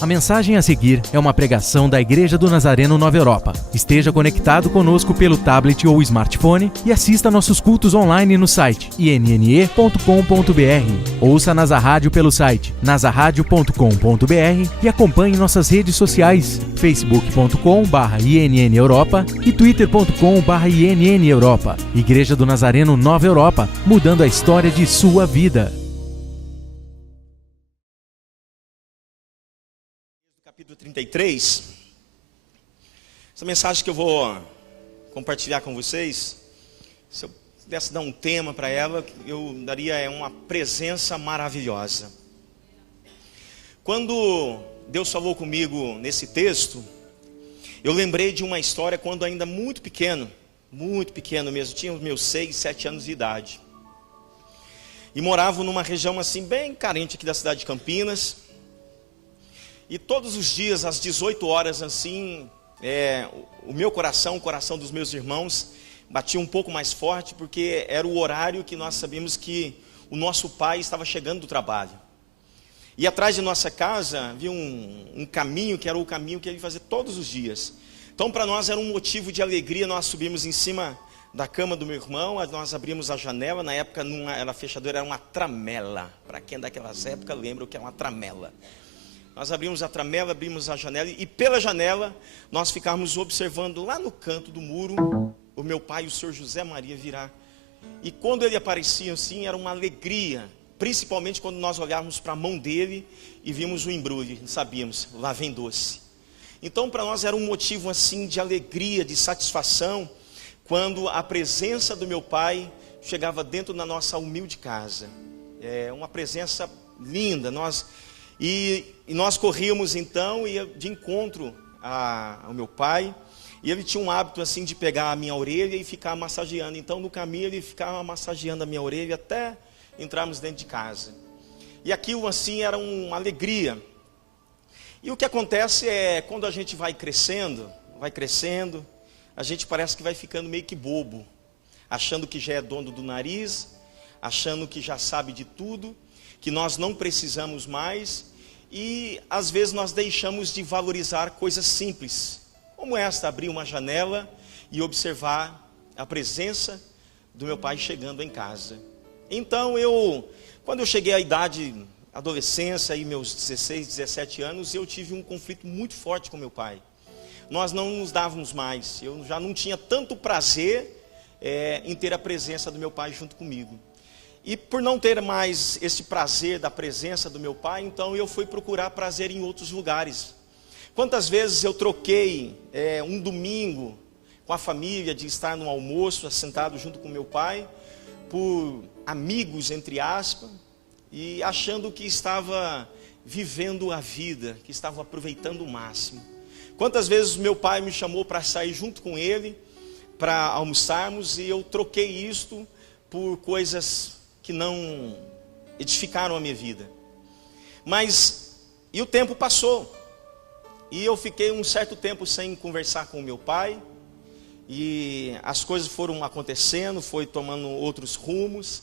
A mensagem a seguir é uma pregação da Igreja do Nazareno Nova Europa. Esteja conectado conosco pelo tablet ou smartphone e assista nossos cultos online no site inne.com.br. Ouça Nasa Rádio pelo site nasaradio.com.br e acompanhe nossas redes sociais facebook.com/INN Europa e twitter.com/INN Europa. Igreja do Nazareno Nova Europa, mudando a história de sua vida. Capítulo 33, essa mensagem que eu vou compartilhar com vocês, se eu pudesse dar um tema para ela, eu daria uma presença maravilhosa. Quando Deus falou comigo nesse texto, eu lembrei de uma história quando ainda muito pequeno mesmo, tinha os meus 6, 7 anos de idade. E morava numa região assim bem carente aqui da cidade de Campinas. E todos os dias, às 18 horas, assim, o meu coração, o coração dos meus irmãos, batia um pouco mais forte, porque era o horário que nós sabíamos que o nosso pai estava chegando do trabalho. E atrás de nossa casa havia um caminho, que era o caminho que ele fazia todos os dias. Então, para nós era um motivo de alegria, nós subimos em cima da cama do meu irmão, nós abrimos a janela, na época não era fechadura, era uma tramela. Para quem é daquelas épocas lembra o que é uma tramela. Nós abrimos a tramela, abrimos a janela e pela janela nós ficávamos observando lá no canto do muro o meu pai, o senhor José Maria, virar. E quando ele aparecia assim, era uma alegria, principalmente quando nós olhávamos para a mão dele e vimos o embrulho, sabíamos, lá vem doce. Então para nós era um motivo assim de alegria, de satisfação, quando a presença do meu pai chegava dentro da nossa humilde casa. É uma presença linda, E nós corríamos então, ia de encontro ao meu pai, e ele tinha um hábito assim de pegar a minha orelha e ficar massageando. Então no caminho ele ficava massageando a minha orelha até entrarmos dentro de casa. E aquilo assim era uma alegria. E o que acontece é, quando a gente vai crescendo, a gente parece que vai ficando meio que bobo, achando que já é dono do nariz, achando que já sabe de tudo, que nós não precisamos mais. E às vezes nós deixamos de valorizar coisas simples, como esta, abrir uma janela e observar a presença do meu pai chegando em casa. Então quando eu cheguei à idade, adolescência, aí meus 16, 17 anos, eu tive um conflito muito forte com meu pai. Nós não nos dávamos mais, eu já não tinha tanto prazer em ter a presença do meu pai junto comigo. E por não ter mais esse prazer da presença do meu pai, então eu fui procurar prazer em outros lugares. Quantas vezes eu troquei um domingo com a família, de estar no almoço, sentado junto com meu pai, por amigos, entre aspas, e achando que estava vivendo a vida, que estava aproveitando o máximo. Quantas vezes meu pai me chamou para sair junto com ele, para almoçarmos, e eu troquei isto por coisas que não edificaram a minha vida. E o tempo passou, e eu fiquei um certo tempo sem conversar com o meu pai, e as coisas foram acontecendo, foi tomando outros rumos,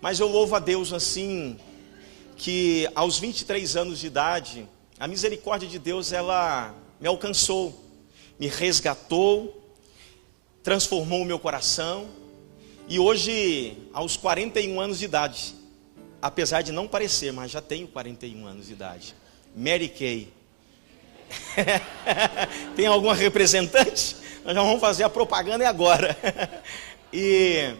mas eu louvo a Deus assim, que aos 23 anos de idade, a misericórdia de Deus, ela me alcançou, me resgatou, transformou o meu coração. E hoje, aos 41 anos de idade, apesar de não parecer, mas já tenho 41 anos de idade, Mary Kay. Tem alguma representante? Nós já vamos fazer a propaganda agora. E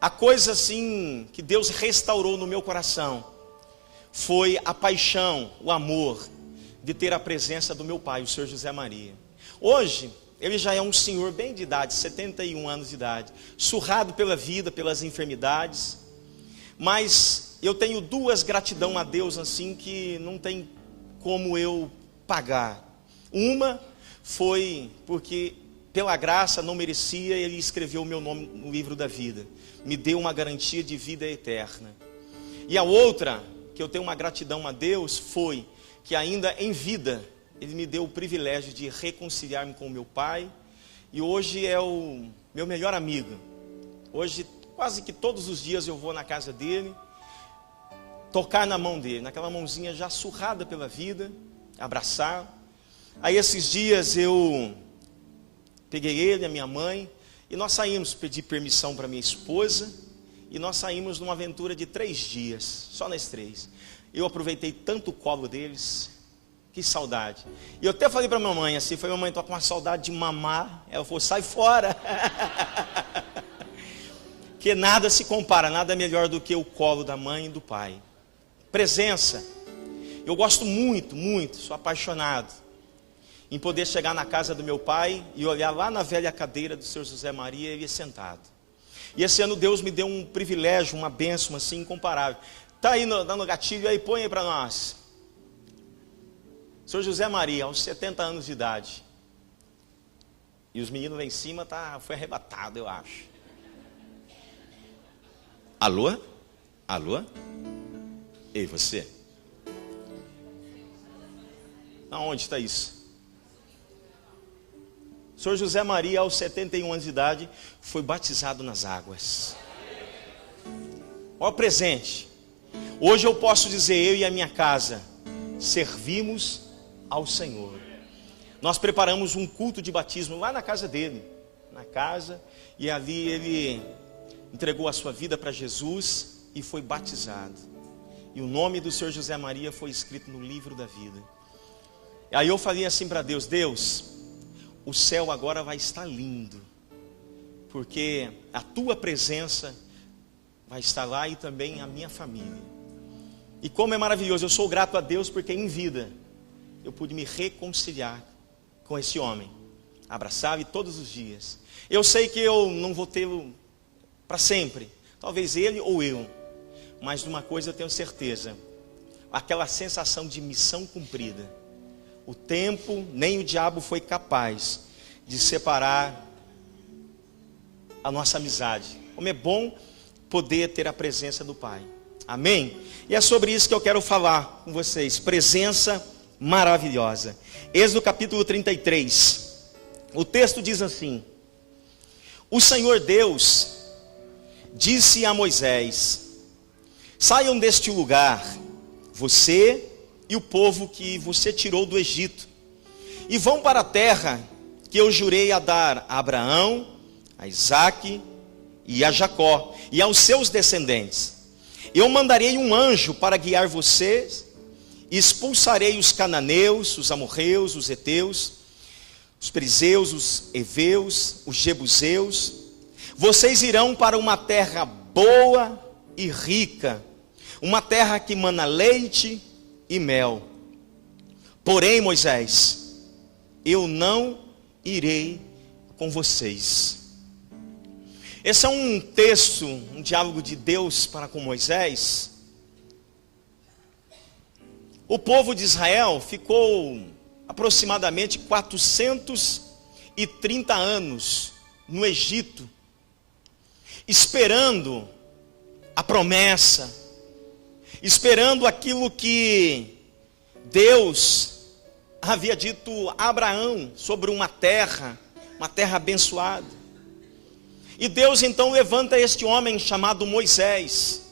a coisa assim que Deus restaurou no meu coração foi a paixão, o amor de ter a presença do meu pai, o senhor José Maria. Hoje ele já é um senhor bem de idade, 71 anos de idade, surrado pela vida, pelas enfermidades. Mas eu tenho duas gratidão a Deus assim que não tem como eu pagar. Uma foi porque pela graça, não merecia, ele escreveu o meu nome no livro da vida. Me deu uma garantia de vida eterna. E a outra, que eu tenho uma gratidão a Deus, foi que ainda em vida ele me deu o privilégio de reconciliar-me com o meu pai, e hoje é o meu melhor amigo. Hoje, quase que todos os dias eu vou na casa dele, tocar na mão dele, naquela mãozinha já surrada pela vida, abraçar. Aí esses dias eu peguei ele, a minha mãe, e nós saímos, pedi permissão para minha esposa, e nós saímos numa aventura de 3 dias, só nós 3. Eu aproveitei tanto o colo deles, que saudade. E eu até falei para minha mãe assim, foi: mamãe, estou com uma saudade de mamar. Ela falou: sai fora. Que nada se compara, nada melhor do que o colo da mãe e do pai. Presença. Eu gosto muito, muito, sou apaixonado em poder chegar na casa do meu pai e olhar lá na velha cadeira do Senhor José Maria, ele sentado. E esse ano Deus me deu um privilégio, uma bênção assim incomparável. Está aí no gatilho aí, põe aí para nós. Senhor José Maria, aos 70 anos de idade. E os meninos lá em cima foi arrebatado, eu acho. Alô? Alô? Ei, você? Aonde está isso? Senhor José Maria, aos 71 anos de idade, foi batizado nas águas. Ó presente. Hoje eu posso dizer, eu e a minha casa servimos ao Senhor. Nós preparamos um culto de batismo lá na casa dele, na casa, e ali ele entregou a sua vida para Jesus e foi batizado. E o nome do Senhor José Maria foi escrito no livro da vida. Aí eu falei assim para Deus: Deus, o céu agora vai estar lindo, porque a tua presença vai estar lá e também a minha família. E como é maravilhoso, eu sou grato a Deus porque em vida eu pude me reconciliar com esse homem, abraçá-lo todos os dias. Eu sei que eu não vou tê-lo para sempre, talvez ele ou eu, mas de uma coisa eu tenho certeza: aquela sensação de missão cumprida. O tempo, nem o diabo foi capaz de separar a nossa amizade. Como é bom poder ter a presença do Pai. Amém? E é sobre isso que eu quero falar com vocês. Presença maravilhosa. Êxodo capítulo 33. O texto diz assim: o Senhor Deus disse a Moisés: saiam deste lugar, você e o povo que você tirou do Egito, e vão para a terra que eu jurei a dar a Abraão, a Isaque e a Jacó, e aos seus descendentes. Eu mandarei um anjo para guiar vocês, e expulsarei os cananeus, os amorreus, os heteus, os perizeus, os heveus, os jebuseus. Vocês irão para uma terra boa e rica, uma terra que mana leite e mel. Porém, Moisés, eu não irei com vocês. Esse é um texto, um diálogo de Deus para com Moisés. O povo de Israel ficou aproximadamente 430 anos no Egito, esperando a promessa, esperando aquilo que Deus havia dito a Abraão sobre uma terra abençoada. E Deus então levanta este homem chamado Moisés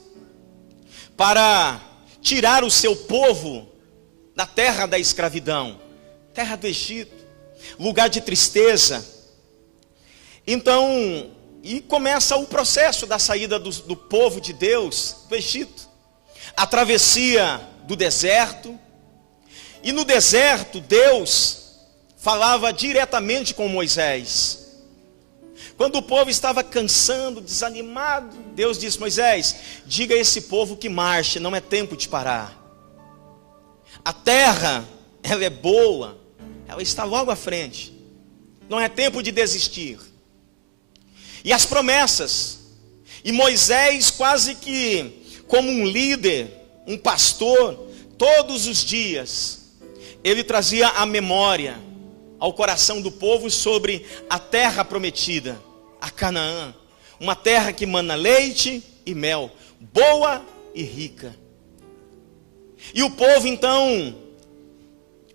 para tirar o seu povo da terra da escravidão, terra do Egito, lugar de tristeza. Então, e começa o processo da saída do povo de Deus do Egito, a travessia do deserto. E no deserto Deus falava diretamente com Moisés. Quando o povo estava cansando, desanimado, Deus disse: Moisés, diga a esse povo que marche, não é tempo de parar. A terra, ela é boa, ela está logo à frente, não é tempo de desistir. E as promessas, e Moisés quase que como um líder, um pastor, todos os dias, ele trazia a memória ao coração do povo sobre a terra prometida, a Canaã, uma terra que mana leite e mel, boa e rica. E o povo então,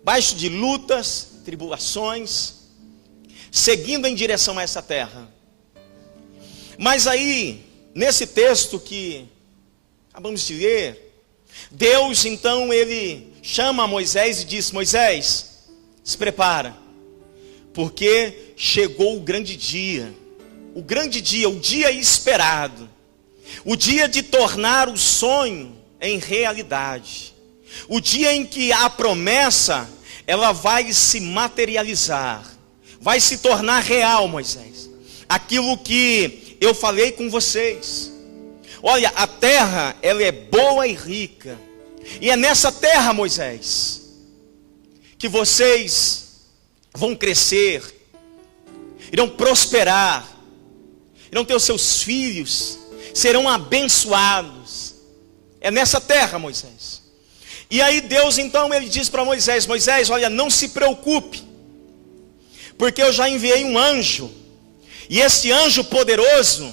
baixo de lutas, tribulações, seguindo em direção a essa terra. Mas aí, nesse texto que acabamos de ler, Deus então ele chama Moisés e diz: Moisés, se prepara, porque chegou o grande dia, o dia esperado, o dia de tornar o sonho em realidade, o dia em que a promessa ela vai se materializar, vai se tornar real, Moisés. Aquilo que eu falei com vocês. Olha, a terra ela é boa e rica, e é nessa terra, Moisés, que vocês vão crescer, irão prosperar, irão ter os seus filhos, serão abençoados. É nessa terra, Moisés. E aí Deus então ele diz para Moisés: Moisés, olha, não se preocupe, porque eu já enviei um anjo, e esse anjo poderoso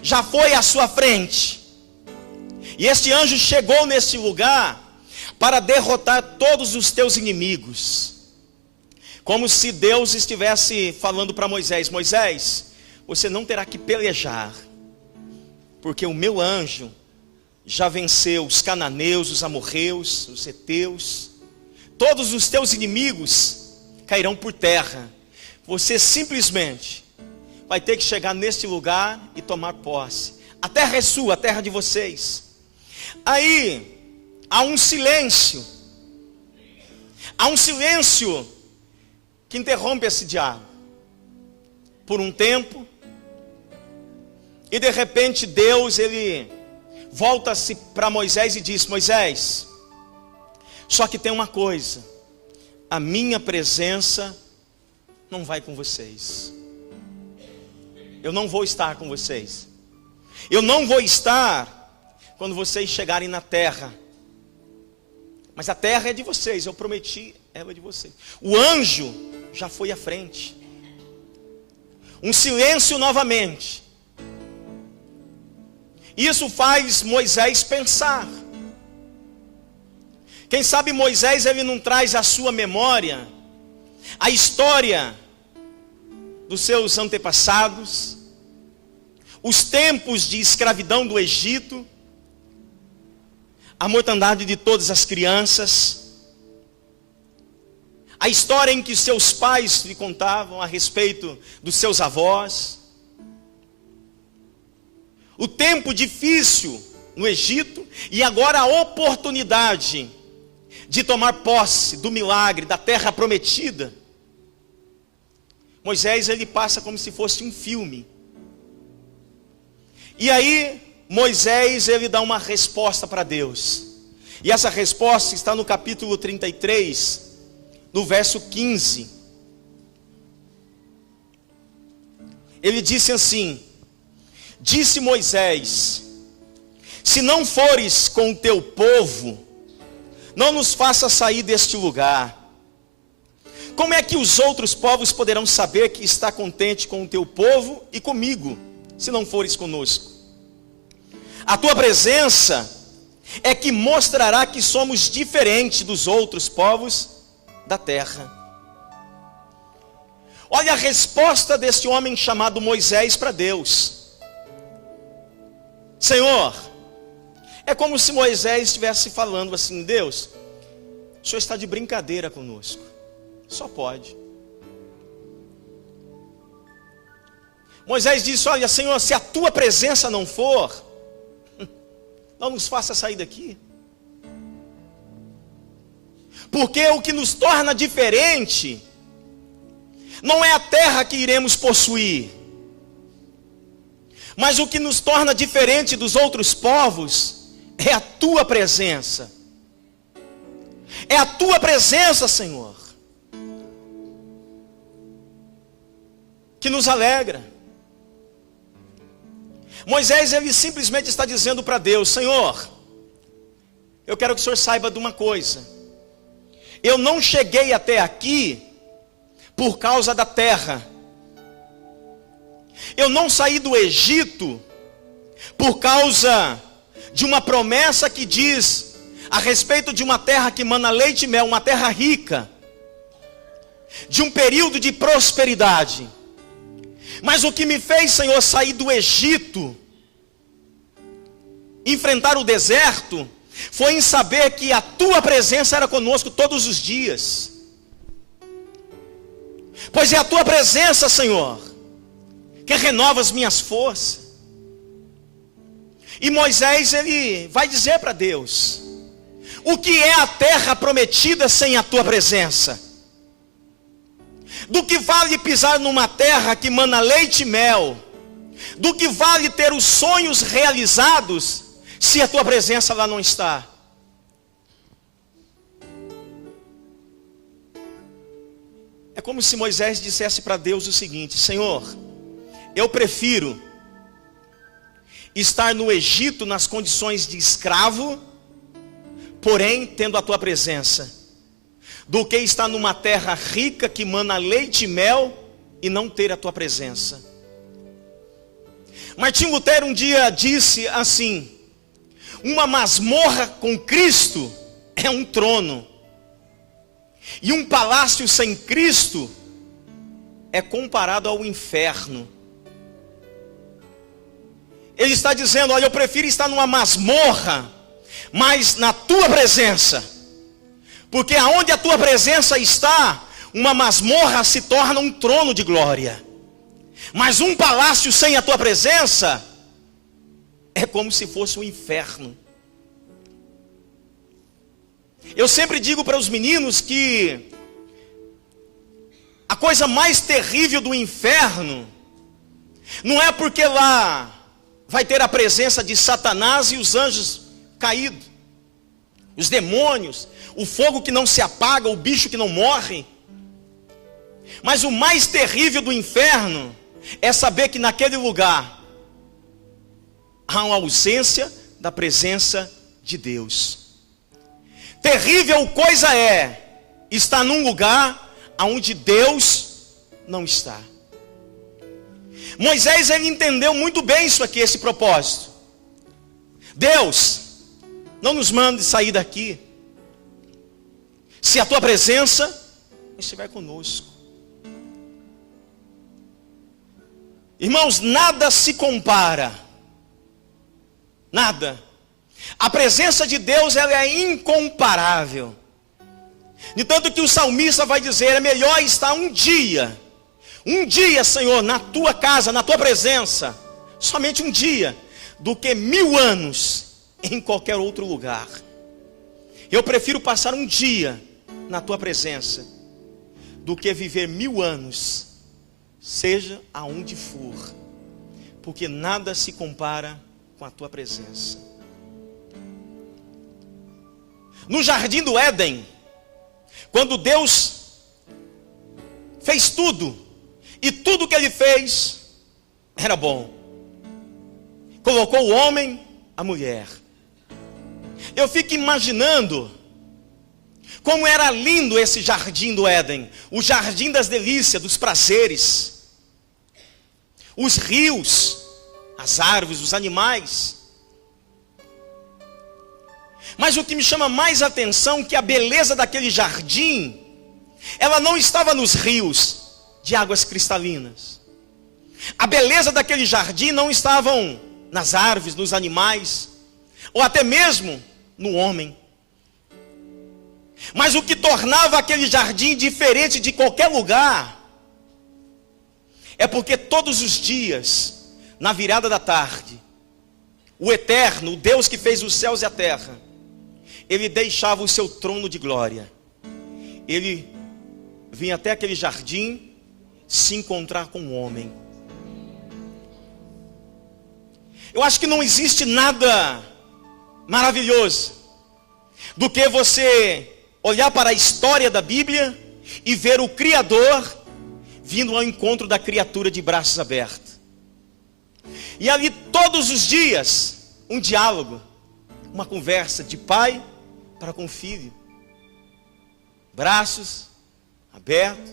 já foi à sua frente, e este anjo chegou nesse lugar para derrotar todos os teus inimigos. Como se Deus estivesse falando para Moisés: Moisés, você não terá que pelejar, porque o meu anjo já venceu os cananeus, os amorreus, os heteus. Todos os teus inimigos cairão por terra. Você simplesmente vai ter que chegar neste lugar e tomar posse. A terra é sua, a terra de vocês. Aí há um silêncio. Há um silêncio que interrompe esse diálogo por um tempo. E de repente Deus ele volta-se para Moisés e diz: Moisés, só que tem uma coisa, a minha presença não vai com vocês. Eu não vou estar com vocês. Eu não vou estar quando vocês chegarem na terra. Mas a terra é de vocês, eu prometi ela de vocês. O anjo já foi à frente. Um silêncio novamente. Isso faz Moisés pensar. Quem sabe Moisés ele não traz à sua memória a história dos seus antepassados, os tempos de escravidão do Egito, a mortandade de todas as crianças, a história em que seus pais lhe contavam a respeito dos seus avós, o tempo difícil no Egito, e agora a oportunidade de tomar posse do milagre, da terra prometida. Moisés ele passa como se fosse um filme. E aí Moisés ele dá uma resposta para Deus. E essa resposta está no capítulo 33, no verso 15. Ele disse assim: disse Moisés: se não fores com o teu povo, não nos faça sair deste lugar. Como é que os outros povos poderão saber que está contente com o teu povo e comigo, se não fores conosco? A tua presença é que mostrará que somos diferentes dos outros povos da terra. Olha a resposta desse homem chamado Moisés para Deus. Senhor, é como se Moisés estivesse falando assim: Deus, o Senhor está de brincadeira conosco. Só pode. Moisés disse: olha, Senhor, se a tua presença não for, não nos faça sair daqui. Porque o que nos torna diferente não é a terra que iremos possuir, mas o que nos torna diferente dos outros povos é a tua presença. É a tua presença, Senhor, que nos alegra. Moisés ele simplesmente está dizendo para Deus: Senhor, eu quero que o Senhor saiba de uma coisa. Eu não cheguei até aqui por causa da terra. Eu não saí do Egito por causa de uma promessa que diz a respeito de uma terra que mana leite e mel, uma terra rica, de um período de prosperidade. Mas o que me fez, Senhor, sair do Egito, enfrentar o deserto, foi em saber que a tua presença era conosco todos os dias. Pois é a tua presença, Senhor, que renova as minhas forças. E Moisés, ele vai dizer para Deus: o que é a terra prometida sem a tua presença? Do que vale pisar numa terra que mana leite e mel? Do que vale ter os sonhos realizados se a tua presença lá não está? É como se Moisés dissesse para Deus o seguinte: Senhor, eu prefiro estar no Egito nas condições de escravo, porém tendo a tua presença, do que estar numa terra rica que mana leite e mel e não ter a tua presença. Martinho Lutero um dia disse assim: uma masmorra com Cristo é um trono, e um palácio sem Cristo é comparado ao inferno. Ele está dizendo: olha, eu prefiro estar numa masmorra, mas na tua presença, porque aonde a tua presença está, uma masmorra se torna um trono de glória, mas um palácio sem a tua presença é como se fosse um inferno. Eu sempre digo para os meninos que a coisa mais terrível do inferno não é porque lá vai ter a presença de Satanás e os anjos caídos, os demônios, o fogo que não se apaga, o bicho que não morre. Mas o mais terrível do inferno é saber que naquele lugar há uma ausência da presença de Deus. Terrível coisa é estar num lugar onde Deus não está. Moisés, ele entendeu muito bem isso aqui, esse propósito. Deus, não nos mande sair daqui se a tua presença estiver conosco. Irmãos, nada se compara, nada. A presença de Deus, ela é incomparável. De tanto que o salmista vai dizer: é melhor estar um dia, Senhor, na tua casa, na tua presença, somente um dia, do que 1000 anos em qualquer outro lugar. Eu prefiro passar um dia na tua presença do que viver 1000 anos, seja aonde for, porque nada se compara com a tua presença. No jardim do Éden, quando Deus fez tudo, e tudo que ele fez era bom, colocou o homem, a mulher. Eu fico imaginando como era lindo esse jardim do Éden, o jardim das delícias, dos prazeres, os rios, as árvores, os animais. Mas o que me chama mais atenção é que a beleza daquele jardim, ela não estava nos rios de águas cristalinas. A beleza daquele jardim não estava nas árvores, nos animais, ou até mesmo no homem. Mas o que tornava aquele jardim diferente de qualquer lugar, é porque todos os dias, na virada da tarde, o Eterno, o Deus que fez os céus e a terra, ele deixava o seu trono de glória. Ele vinha até aquele jardim se encontrar com o homem. Eu acho que não existe nada maravilhoso do que você olhar para a história da Bíblia e ver o Criador vindo ao encontro da criatura de braços abertos. E ali todos os dias, um diálogo, uma conversa de pai para com filho, braços abertos.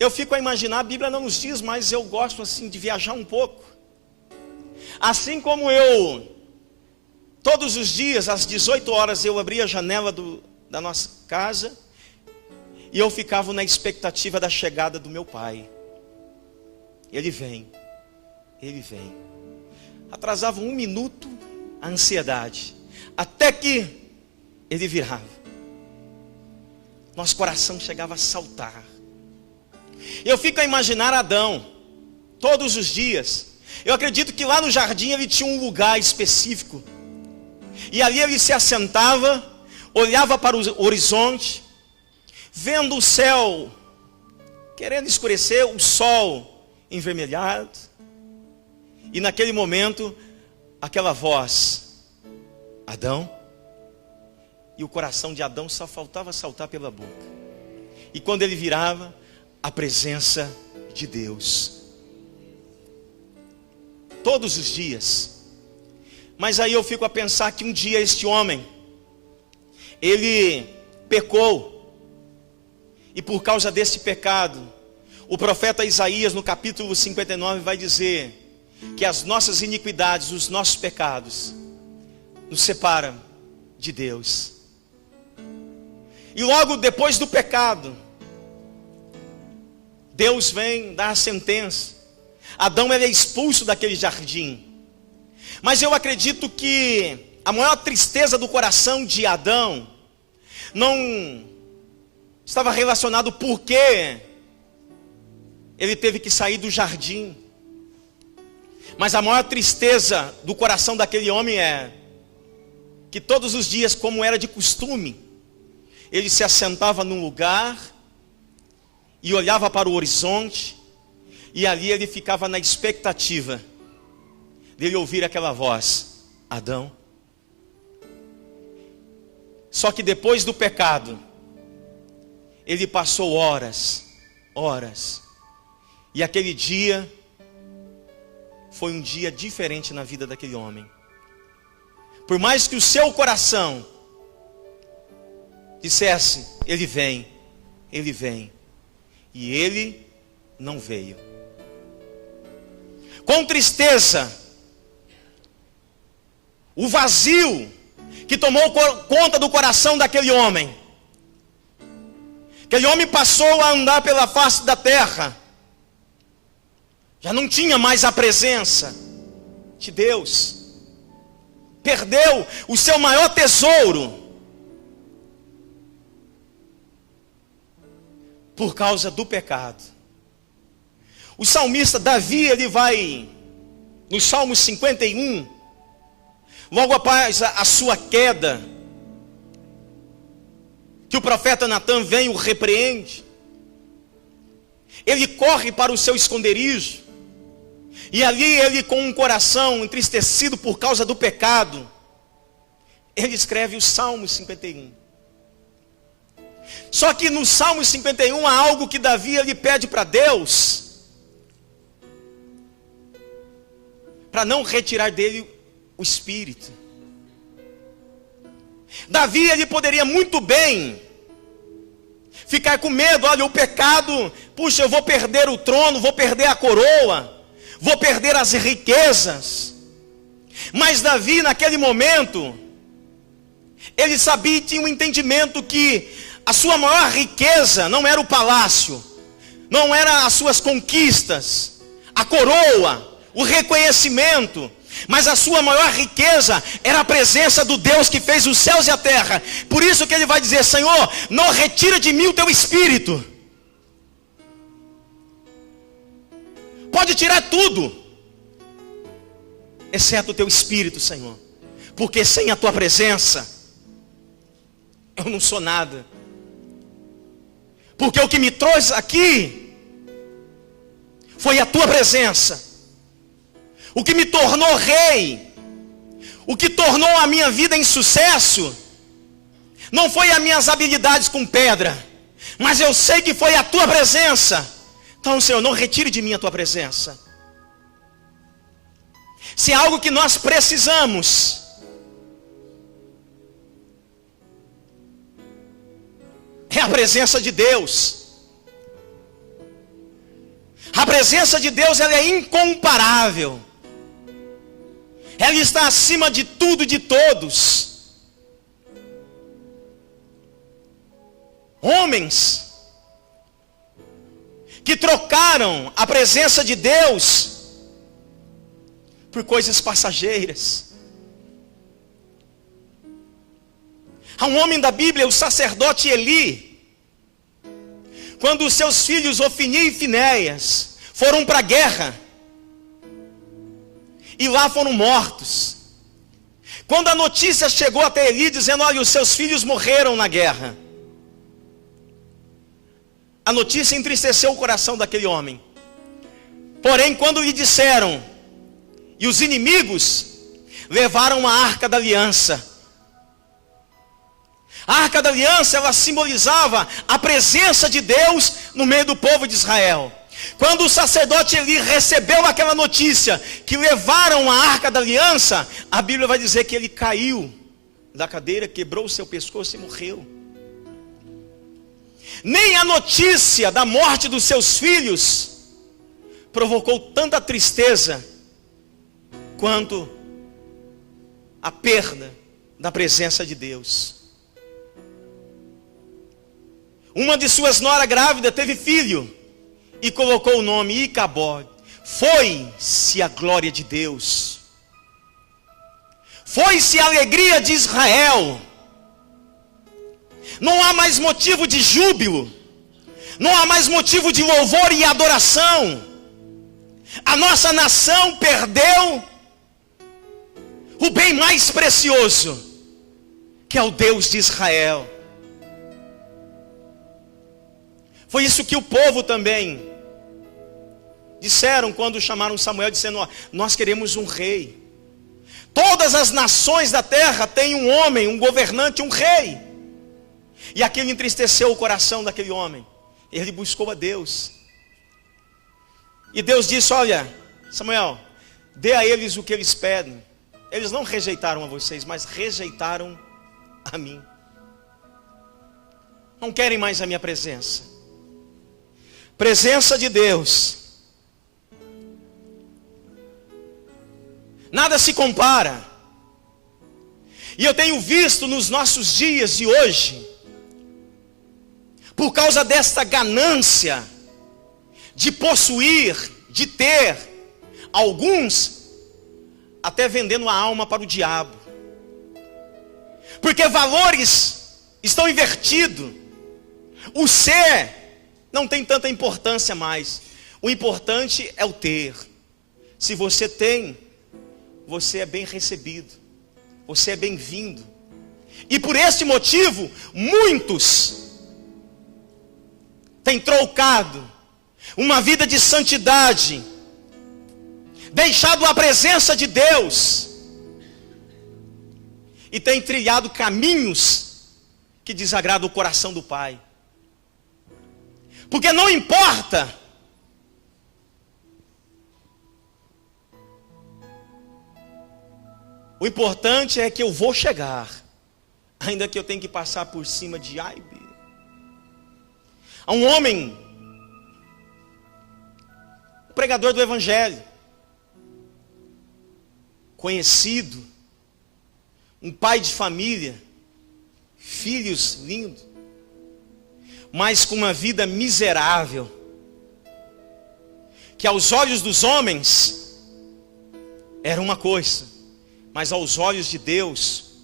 Eu fico a imaginar, a Bíblia não nos diz, mas eu gosto assim de viajar um pouco. Assim como todos os dias, às 18 horas, eu abria a janela da nossa casa e eu ficava na expectativa da chegada do meu pai. Ele vem. Atrasava 1 minuto, a ansiedade, até que ele virava. Nosso coração chegava a saltar. Eu fico a imaginar Adão, todos os dias. Eu acredito que lá no jardim ele tinha um lugar específico. E ali ele se assentava, olhava para o horizonte, vendo o céu querendo escurecer, o sol envermelhado. E naquele momento, aquela voz: Adão. E o coração de Adão só faltava saltar pela boca. E quando ele virava, a presença de Deus. Todos os dias. Mas aí eu fico a pensar que um dia este homem, ele pecou. E por causa desse pecado, o profeta Isaías no capítulo 59 vai dizer que as nossas iniquidades, os nossos pecados, nos separam de Deus. E logo depois do pecado, Deus vem dar a sentença. Adão ele é expulso daquele jardim. Mas eu acredito que a maior tristeza do coração de Adão não estava relacionado porque ele teve que sair do jardim. Mas a maior tristeza do coração daquele homem é que todos os dias, como era de costume, ele se assentava num lugar e olhava para o horizonte, e ali ele ficava na expectativa dele ouvir aquela voz: Adão. Só que depois do pecado, ele passou horas, e aquele dia foi um dia diferente na vida daquele homem. Por mais que o seu coração dissesse: ele vem, e ele não veio. Com tristeza, o vazio que tomou conta do coração daquele homem. Aquele homem passou a andar pela face da terra, já não tinha mais a presença de Deus, perdeu o seu maior tesouro, por causa do pecado. O salmista Davi, ele vai no Salmo 51, logo após a sua queda, que o profeta Natan vem e o repreende, ele corre para o seu esconderijo, e ali ele, com um coração entristecido por causa do pecado, ele escreve o Salmo 51. Só que no Salmo 51 há algo que Davi ele pede para Deus, para não retirar dele o espírito. Davi ele poderia muito bem ficar com medo: olha, o pecado, puxa, eu vou perder o trono, vou perder a coroa, vou perder as riquezas. Mas Davi naquele momento, ele sabia e tinha um entendimento que a sua maior riqueza não era o palácio, não era as suas conquistas, a coroa, o reconhecimento, mas a sua maior riqueza era a presença do Deus que fez os céus e a terra. Por isso que ele vai dizer: Senhor, não retira de mim o teu espírito. Pode tirar tudo, exceto o teu espírito, Senhor, porque sem a tua presença eu não sou nada. Porque o que me trouxe aqui foi a tua presença. O que me tornou rei, o que tornou a minha vida em sucesso, não foi as minhas habilidades com pedra, mas eu sei que foi a tua presença. Então, Senhor, não retire de mim a tua presença. Se é algo que nós precisamos, é a presença de Deus. A presença de Deus, ela é incomparável. Ela está acima de tudo e de todos. Homens que trocaram a presença de Deus por coisas passageiras. Há um homem da Bíblia, o sacerdote Eli, quando os seus filhos Ofni e Finéias foram para a guerra, e lá foram mortos. Quando a notícia chegou até Eli, dizendo: olha, os seus filhos morreram na guerra, a notícia entristeceu o coração daquele homem. Porém, quando lhe disseram, e os inimigos levaram a Arca da Aliança. A Arca da Aliança, ela simbolizava a presença de Deus no meio do povo de Israel. Quando o sacerdote Eli recebeu aquela notícia, que levaram a Arca da Aliança, a Bíblia vai dizer que ele caiu da cadeira, quebrou o seu pescoço e morreu. Nem a notícia da morte dos seus filhos provocou tanta tristeza quanto a perda da presença de Deus. Uma de suas noras grávida teve filho e colocou o nome Icabode. Foi-se a glória de Deus, foi-se a alegria de Israel. Não há mais motivo de júbilo, não há mais motivo de louvor e adoração. A nossa nação perdeu o bem mais precioso, que é o Deus de Israel. Foi isso que o povo também disseram quando chamaram Samuel, dizendo: nós queremos um rei. Todas as nações da terra têm um homem, um governante, um rei. E aquilo entristeceu o coração daquele homem. Ele buscou a Deus. E Deus disse: olha, Samuel, dê a eles o que eles pedem. Eles não rejeitaram a vocês, mas rejeitaram a mim. Não querem mais a minha presença. Presença de Deus, nada se compara. E eu tenho visto nos nossos dias de hoje, por causa desta ganância de possuir, de ter, alguns até vendendo a alma para o diabo, porque valores estão invertidos. O ser não tem tanta importância mais. O importante é o ter. Se você tem, você é bem recebido, você é bem-vindo. E por este motivo, muitos têm trocado uma vida de santidade, deixado a presença de Deus, e têm trilhado caminhos que desagradam o coração do Pai. Porque não importa o importante é que eu vou chegar, ainda que eu tenha que passar por cima de Aibe. Há um homem, um pregador do Evangelho, conhecido, um pai de família, filhos lindos, mas com uma vida miserável, que aos olhos dos homens era uma coisa, mas aos olhos de Deus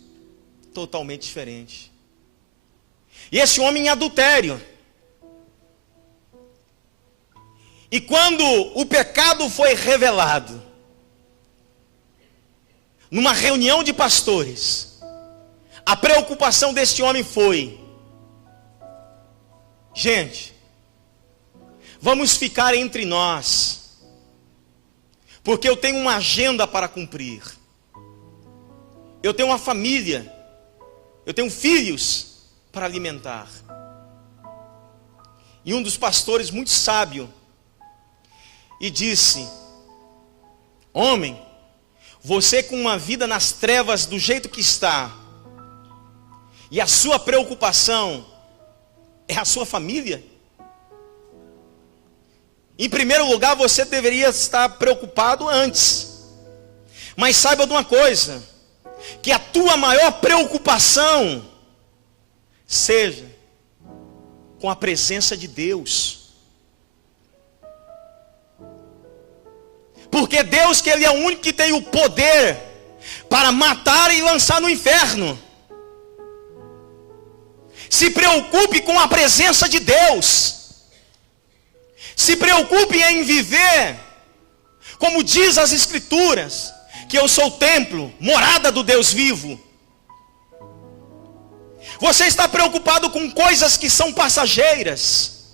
totalmente diferente. E esse homem em adultério. E quando o pecado foi revelado, numa reunião de pastores, a preocupação deste homem foi: gente, vamos ficar entre nós, porque eu tenho uma agenda para cumprir. Eu tenho uma família, eu tenho filhos para alimentar. E um dos pastores, muito sábio, e disse: homem, você com uma vida nas trevas do jeito que está, e a sua preocupação é a sua família? Em primeiro lugar, você deveria estar preocupado antes. Mas saiba de uma coisa, que a tua maior preocupação seja com a presença de Deus. Porque Deus, que Ele é o único que tem o poder para matar e lançar no inferno. Se preocupe com a presença de Deus. Se preocupe em viver, como diz as Escrituras, que eu sou o templo, morada do Deus vivo. Você está preocupado com coisas que são passageiras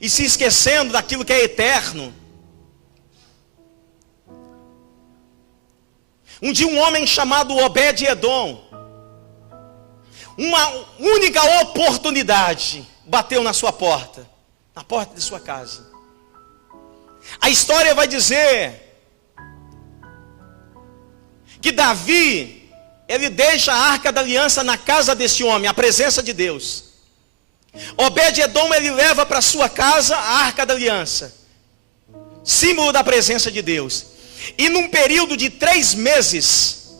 e se esquecendo daquilo que é eterno. Um dia um homem chamado Obed-Edom, uma única oportunidade, bateu na sua porta, na porta de sua casa. A história vai dizer que Davi, ele deixa a arca da aliança na casa desse homem, a presença de Deus. Obed-Edom, ele leva para sua casa a arca da aliança, símbolo da presença de Deus. E num período de 3 meses,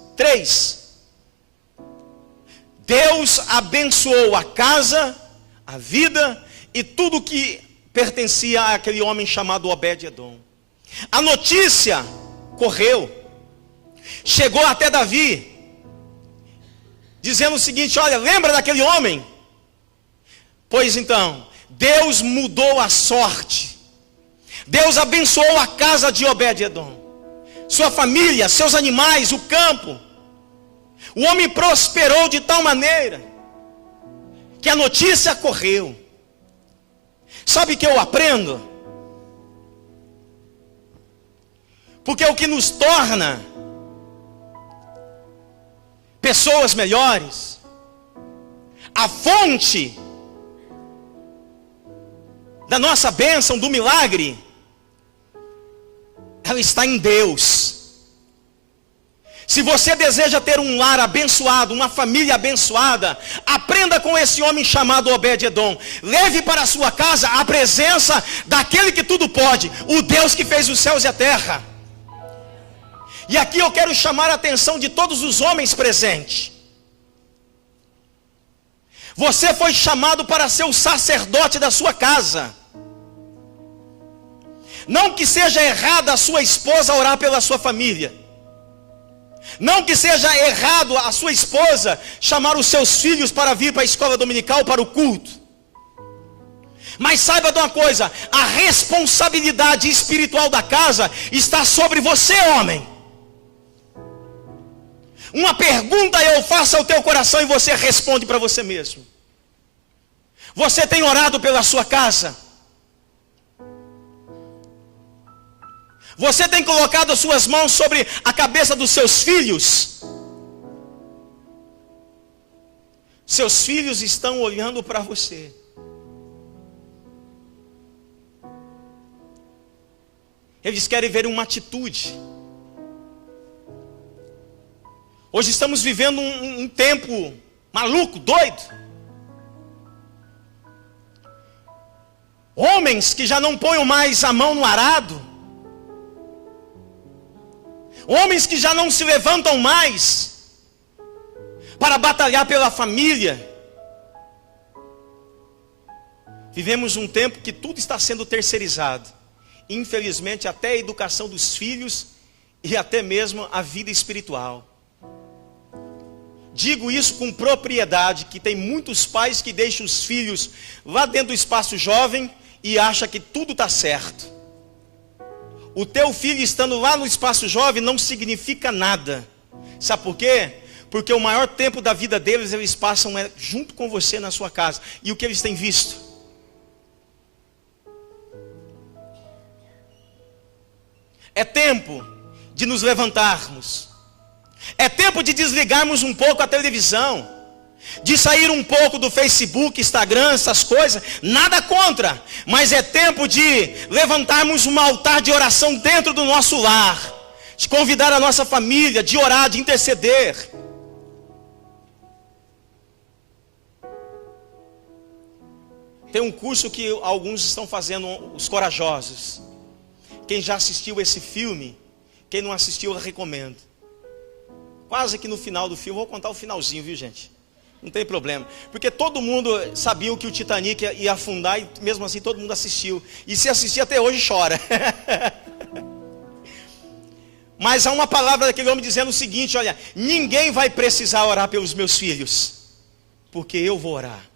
Deus abençoou a casa, a vida e tudo que pertencia àquele homem chamado Obed-Edom. A notícia correu, chegou até Davi, dizendo o seguinte: olha, lembra daquele homem? Pois então, Deus mudou a sorte. Deus abençoou a casa de Obed-Edom, sua família, seus animais, o campo. O homem prosperou de tal maneira que a notícia correu. Sabe o que eu aprendo? Porque o que nos torna pessoas melhores, a fonte da nossa bênção, do milagre, ela está em Deus. Se você deseja ter um lar abençoado, uma família abençoada, aprenda com esse homem chamado Obed-Edom. Leve para a sua casa a presença daquele que tudo pode, o Deus que fez os céus e a terra. E aqui eu quero chamar a atenção de todos os homens presentes. Você foi chamado para ser o sacerdote da sua casa. Não que seja errado a sua esposa orar pela sua família. Não que seja errado a sua esposa chamar os seus filhos para vir para a escola dominical, para o culto. Mas saiba de uma coisa: a responsabilidade espiritual da casa está sobre você, homem. Uma pergunta eu faço ao teu coração e você responde para você mesmo. Você tem orado pela sua casa? Você tem colocado as suas mãos sobre a cabeça dos seus filhos? Seus filhos estão olhando para você. Eles querem ver uma atitude. Hoje estamos vivendo um tempo maluco, doido. Homens que já não põem mais a mão no arado. Homens que já não se levantam mais para batalhar pela família. Vivemos um tempo que tudo está sendo terceirizado. Infelizmente até a educação dos filhos e até mesmo a vida espiritual. Digo isso com propriedade, que tem muitos pais que deixam os filhos lá dentro do espaço jovem e acham que tudo está certo. O teu filho estando lá no espaço jovem não significa nada. Sabe por quê? Porque o maior tempo da vida deles, eles passam junto com você na sua casa. E o que eles têm visto? É tempo de nos levantarmos. É tempo de desligarmos um pouco a televisão. De sair um pouco do Facebook, Instagram, essas coisas. Nada contra. Mas é tempo de levantarmos um altar de oração dentro do nosso lar. De convidar a nossa família, de orar, de interceder. Tem um curso que alguns estão fazendo, os corajosos. Quem já assistiu esse filme, quem não assistiu, eu recomendo. Quase que no final do filme, vou contar o finalzinho, viu, gente? Não tem problema, porque todo mundo sabia que o Titanic ia afundar e mesmo assim todo mundo assistiu. E se assistir até hoje chora. Mas há uma palavra daquele homem dizendo o seguinte: olha, ninguém vai precisar orar pelos meus filhos. porque eu vou orar.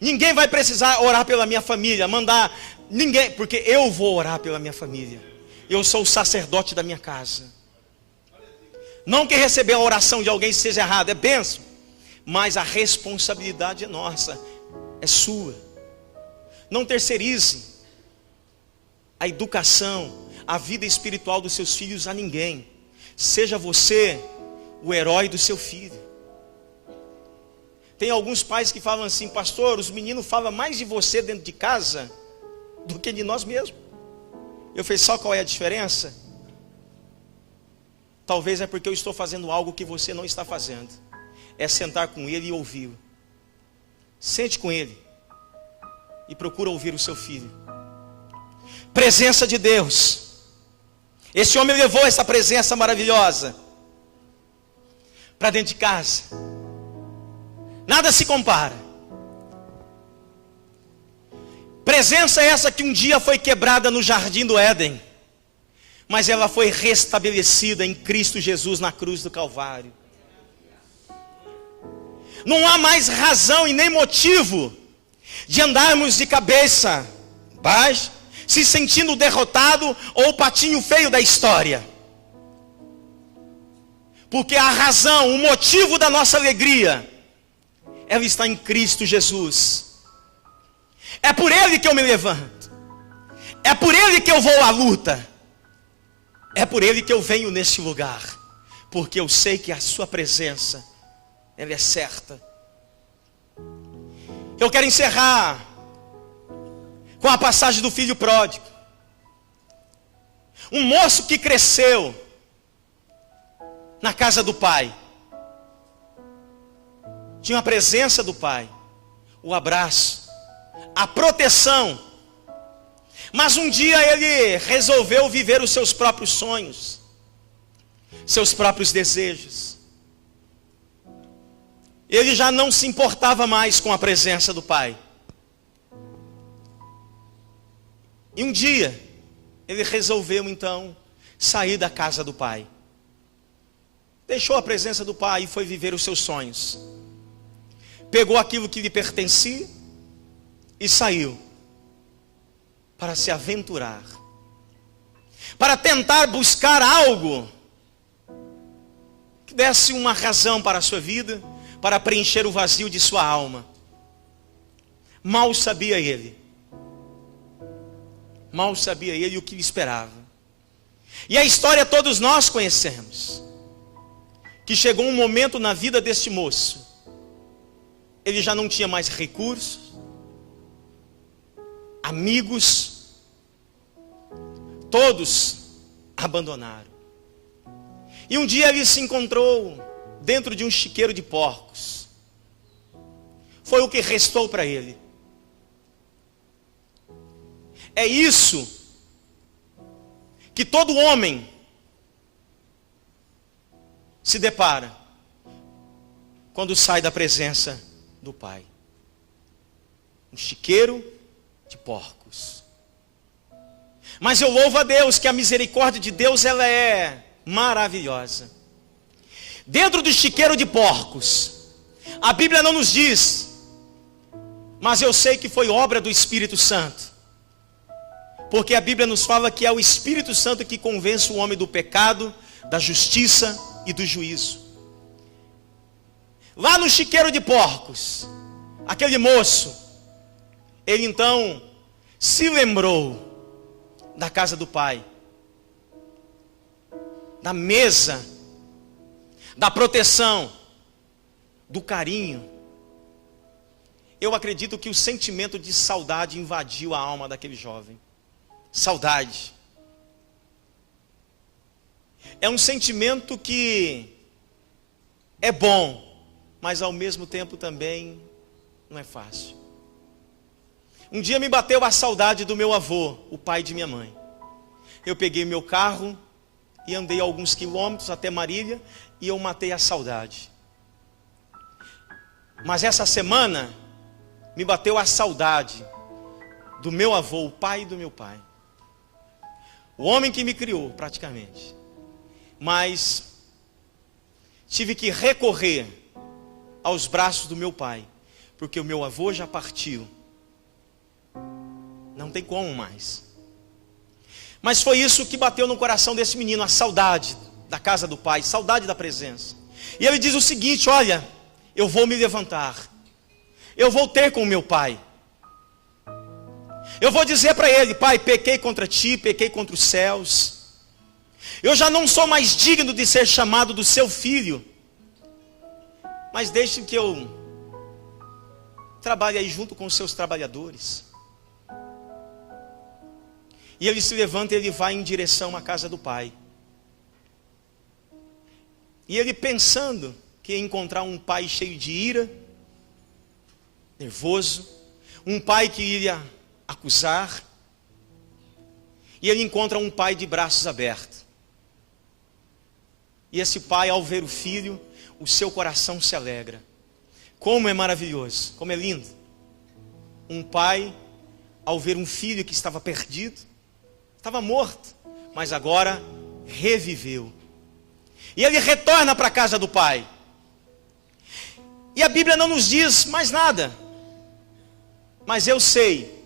Ninguém vai precisar orar pela minha família, mandar ninguém, porque eu vou orar pela minha família. Eu sou o sacerdote da minha casa. Não que receber a oração de alguém seja errado, é bênção, mas a responsabilidade é nossa, é sua. Não terceirize a educação, a vida espiritual dos seus filhos a ninguém. Seja você o herói do seu filho. Tem alguns pais que falam assim: pastor, os meninos falam mais de você dentro de casa do que de nós mesmos. Eu falei: só qual é a diferença? Talvez é porque eu estou fazendo algo que você não está fazendo. É sentar com ele e ouvi-lo. Sente com ele e procura ouvir o seu filho. Presença de Deus. Esse homem levou essa presença maravilhosa para dentro de casa. Nada se compara. Presença essa que um dia foi quebrada no jardim do Éden, mas ela foi restabelecida em Cristo Jesus na cruz do Calvário. Não há mais razão e nem motivo de andarmos de cabeça baixa, se sentindo derrotado ou o patinho feio da história. Porque a razão, o motivo da nossa alegria, ela está em Cristo Jesus. É por Ele que eu me levanto. É por Ele que eu vou à luta. É por Ele que eu venho neste lugar. Porque eu sei que a sua presença, ela é certa. Eu quero encerrar com a passagem do filho pródigo. Um moço que cresceu na casa do pai. Tinha a presença do pai, o abraço, a proteção. Mas um dia ele resolveu viver os seus próprios sonhos, seus próprios desejos. Ele já não se importava mais com a presença do pai. E um dia, ele resolveu então sair da casa do pai. Deixou a presença do pai e foi viver os seus sonhos. Pegou aquilo que lhe pertencia e saiu para se aventurar, para tentar buscar algo que desse uma razão para a sua vida, para preencher o vazio de sua alma. Mal sabia ele o que lhe esperava. E a história todos nós conhecemos, que chegou um momento na vida deste moço, ele já não tinha mais recursos, amigos, todos abandonaram. E um dia ele se encontrou dentro de um chiqueiro de porcos. Foi o que restou para ele. É isso que todo homem se depara quando sai da presença do pai. Um chiqueiro de porcos. Mas eu louvo a Deus que a misericórdia de Deus, ela é maravilhosa. Dentro do chiqueiro de porcos, a Bíblia não nos diz, mas eu sei que foi obra do Espírito Santo, porque a Bíblia nos fala que é o Espírito Santo que convence o homem do pecado, da justiça e do juízo. Lá no chiqueiro de porcos, aquele moço, ele então se lembrou da casa do pai, da mesa, da proteção, do carinho. Eu acredito que o sentimento de saudade invadiu a alma daquele jovem. Saudade é um sentimento que é bom, mas ao mesmo tempo também não é fácil. Um dia me bateu a saudade do meu avô, o pai de minha mãe. Eu peguei meu carro e andei alguns quilômetros até Marília e eu matei a saudade. Mas essa semana me bateu a saudade do meu avô, o pai do meu pai. O homem que me criou praticamente. Mas tive que recorrer aos braços do meu pai, porque o meu avô já partiu. Não tem como mais. Mas foi isso que bateu no coração desse menino, a saudade da casa do pai, saudade da presença. E ele diz o seguinte: olha, eu vou me levantar, eu vou ter com o meu pai, eu vou dizer para ele: pai, pequei contra ti, pequei contra os céus, eu já não sou mais digno de ser chamado do seu filho, mas deixe que eu trabalhe aí junto com os seus trabalhadores. E ele se levanta e ele vai em direção à casa do pai. E ele pensando que ia encontrar um pai cheio de ira, nervoso, um pai que iria acusar, e ele encontra um pai de braços abertos. E esse pai, ao ver o filho, o seu coração se alegra. Como é maravilhoso, como é lindo. Um pai, ao ver um filho que estava perdido, estava morto, mas agora reviveu. E ele retorna para a casa do pai. E a Bíblia não nos diz mais nada, mas eu sei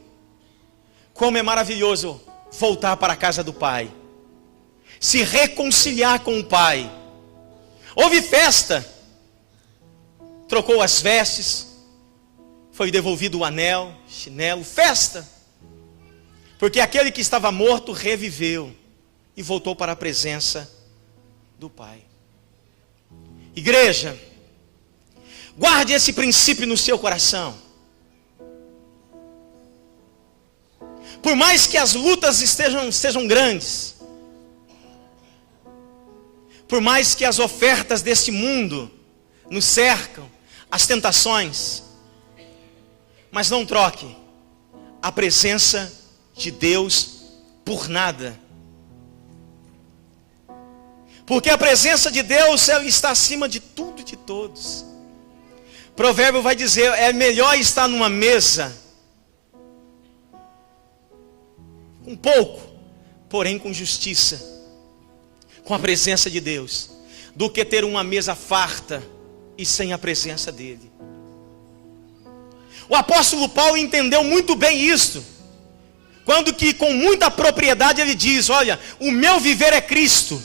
como é maravilhoso voltar para a casa do pai, se reconciliar com o pai. Houve festa, trocou as vestes, foi devolvido o anel, chinelo, festa, porque aquele que estava morto reviveu e voltou para a presença do pai. Igreja, guarde esse princípio no seu coração. Por mais que as lutas sejam grandes, por mais que as ofertas deste mundo nos cercam, as tentações, mas não troque a presença de Deus por nada. Porque a presença de Deus, ela está acima de tudo e de todos. O provérbio vai dizer: é melhor estar numa mesa com pouco, porém com justiça, com a presença de Deus, do que ter uma mesa farta e sem a presença dele. O apóstolo Paulo entendeu muito bem isso, quando que com muita propriedade ele diz: olha, o meu viver é Cristo,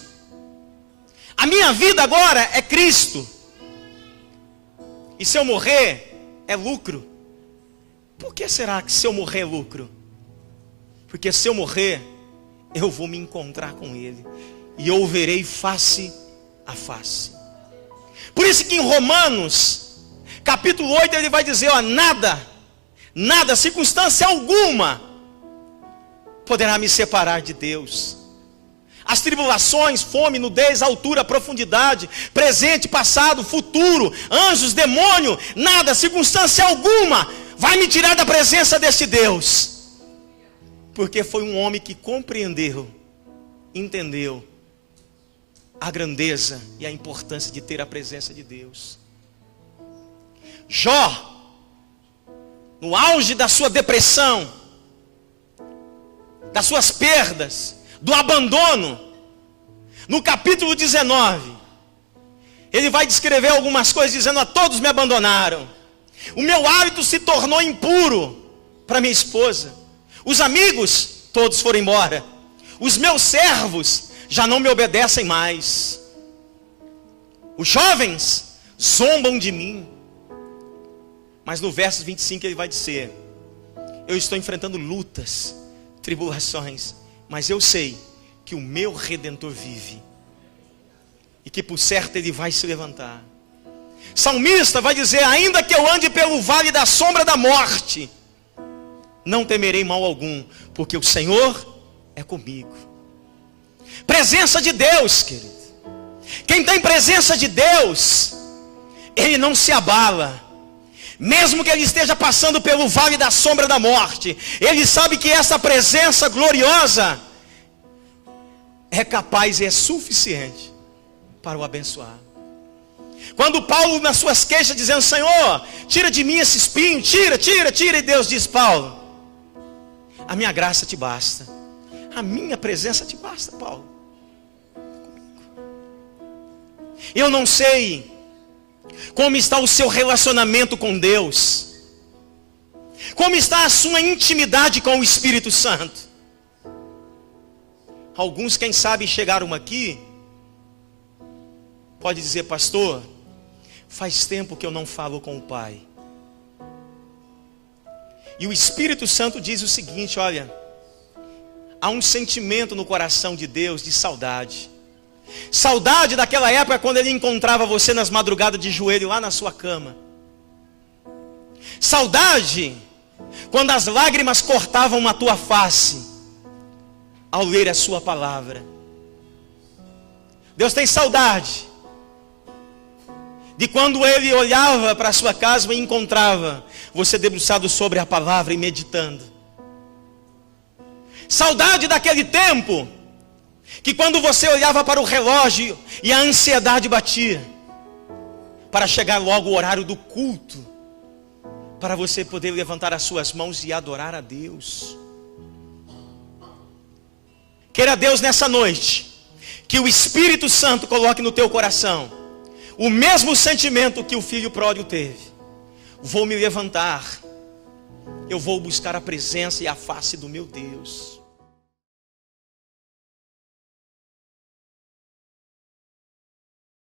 a minha vida agora é Cristo, e se eu morrer é lucro. Por que será que se eu morrer é lucro? Porque se eu morrer, eu vou me encontrar com Ele, e eu o verei face a face. Por isso que em Romanos, capítulo 8, ele vai dizer: ó, nada, circunstância alguma poderá me separar de Deus. As tribulações, fome, nudez, altura, profundidade, presente, passado, futuro, anjos, demônio, nada, circunstância alguma vai me tirar da presença desse Deus. Porque foi um homem que compreendeu, entendeu a grandeza e a importância de ter a presença de Deus. Jó, no auge da sua depressão, das suas perdas, do abandono, no capítulo 19, ele vai descrever algumas coisas dizendo: a todos me abandonaram, o meu hábito se tornou impuro para minha esposa, os amigos todos foram embora, os meus servos já não me obedecem mais, os jovens zombam de mim. Mas no verso 25 ele vai dizer: eu estou enfrentando lutas, tribulações, mas eu sei que o meu Redentor vive, e que por certo ele vai se levantar. Salmista vai dizer: ainda que eu ande pelo vale da sombra da morte, não temerei mal algum, porque o Senhor é comigo. Presença de Deus, querido. Quem tem presença de Deus, ele não se abala. Mesmo que ele esteja passando pelo vale da sombra da morte, ele sabe que essa presença gloriosa é capaz e é suficiente para o abençoar. Quando Paulo, nas suas queixas, dizendo: Senhor, tira de mim esse espinho, tira, e Deus diz: Paulo, a minha graça te basta, a minha presença te basta, Paulo. Eu não sei Como está o seu relacionamento com Deus? Como está a sua intimidade com o Espírito Santo? Alguns, quem sabe, chegaram aqui, pode dizer: pastor, faz tempo que eu não falo com o Pai. E o Espírito Santo diz o seguinte: olha, há um sentimento no coração de Deus de saudade. Saudade daquela época quando Ele encontrava você nas madrugadas de joelho lá na sua cama. Saudade quando as lágrimas cortavam a tua face ao ler a sua palavra. Deus tem saudade de quando Ele olhava para a sua casa e encontrava você debruçado sobre a palavra e meditando. Saudade daquele tempo que quando você olhava para o relógio e a ansiedade batia para chegar logo o horário do culto, para você poder levantar as suas mãos e adorar a Deus. Queira Deus nessa noite que o Espírito Santo coloque no teu coração o mesmo sentimento que o filho pródigo teve. Vou me levantar, eu vou buscar a presença e a face do meu Deus.